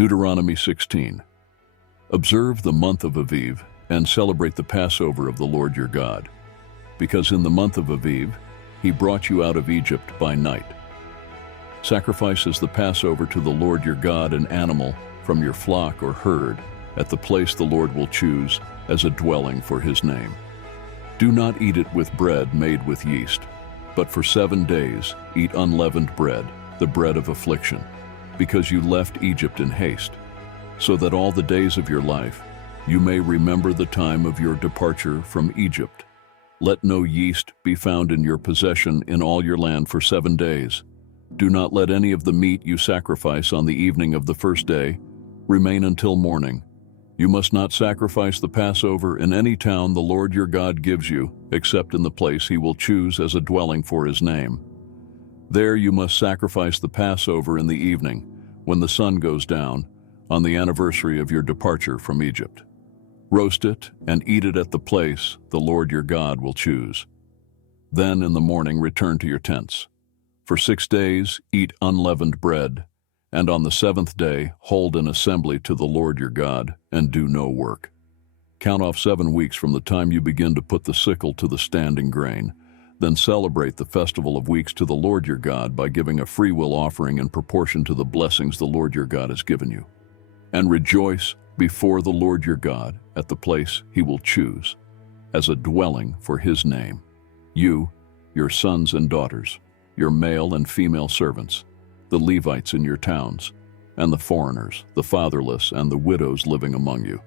Deuteronomy 16. Observe the month of Aviv and celebrate the Passover of the Lord your God, because in the month of Aviv he brought you out of Egypt by night. Sacrifice as the Passover to the Lord your God an animal from your flock or herd at the place the Lord will choose as a dwelling for his name. Do not eat it with bread made with yeast, but for 7 days eat unleavened bread, the bread of affliction, because you left Egypt in haste, so that all the days of your life you may remember the time of your departure from Egypt. Let no yeast be found in your possession in all your land for 7 days. Do not let any of the meat you sacrifice on the evening of the first day remain until morning. You must not sacrifice the Passover in any town the Lord your God gives you, except in the place he will choose as a dwelling for his name. There you must sacrifice the Passover in the evening, when the sun goes down, on the anniversary of your departure from Egypt. Roast it and eat it at the place the Lord your God will choose. Then in the morning return to your tents. For 6 days eat unleavened bread, and on the 7th day hold an assembly to the Lord your God, and do no work. Count off 7 weeks from the time you begin to put the sickle to the standing grain. Then celebrate the festival of weeks to the Lord your God by giving a freewill offering in proportion to the blessings the Lord your God has given you. And rejoice before the Lord your God at the place he will choose as a dwelling for his name. You, your sons and daughters, your male and female servants, the Levites in your towns, and the foreigners, the fatherless, and the widows living among you.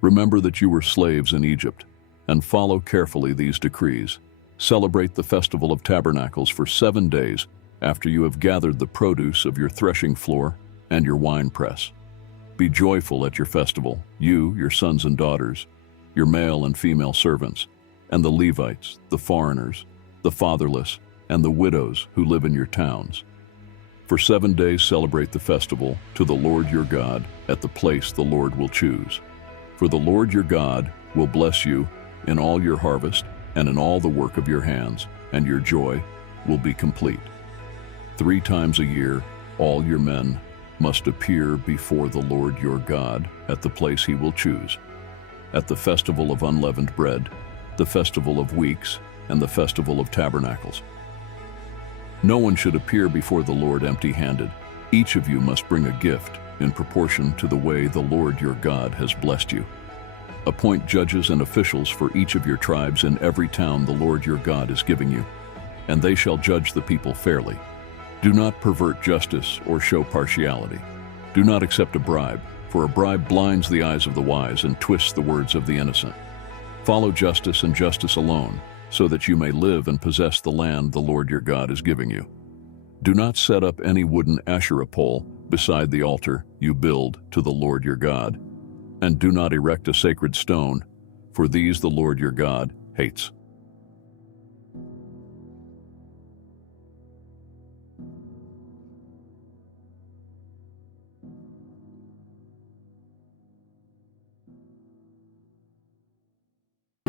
Remember that you were slaves in Egypt, and follow carefully these decrees. Celebrate the Festival of Tabernacles for 7 days after you have gathered the produce of your threshing floor and your winepress. Be joyful at your festival, you, your sons and daughters, your male and female servants, and the Levites, the foreigners, the fatherless, and the widows who live in your towns. For 7 days celebrate the festival to the Lord your God at the place the Lord will choose. For the Lord your God will bless you in all your harvest and in all the work of your hands, and your joy will be complete. 3 times a year all your men must appear before the Lord your God at the place he will choose, at the festival of unleavened bread, the festival of weeks, and the festival of tabernacles. No one should appear before the Lord empty-handed. Each of you must bring a gift in proportion to the way the Lord your God has blessed you. Appoint judges and officials for each of your tribes in every town the Lord your God is giving you, and they shall judge the people fairly. Do not pervert justice or show partiality. Do not accept a bribe, for a bribe blinds the eyes of the wise and twists the words of the innocent. Follow justice and justice alone, so that you may live and possess the land the Lord your God is giving you. Do not set up any wooden Asherah pole beside the altar you build to the Lord your God, and do not erect a sacred stone, for these the Lord your God hates.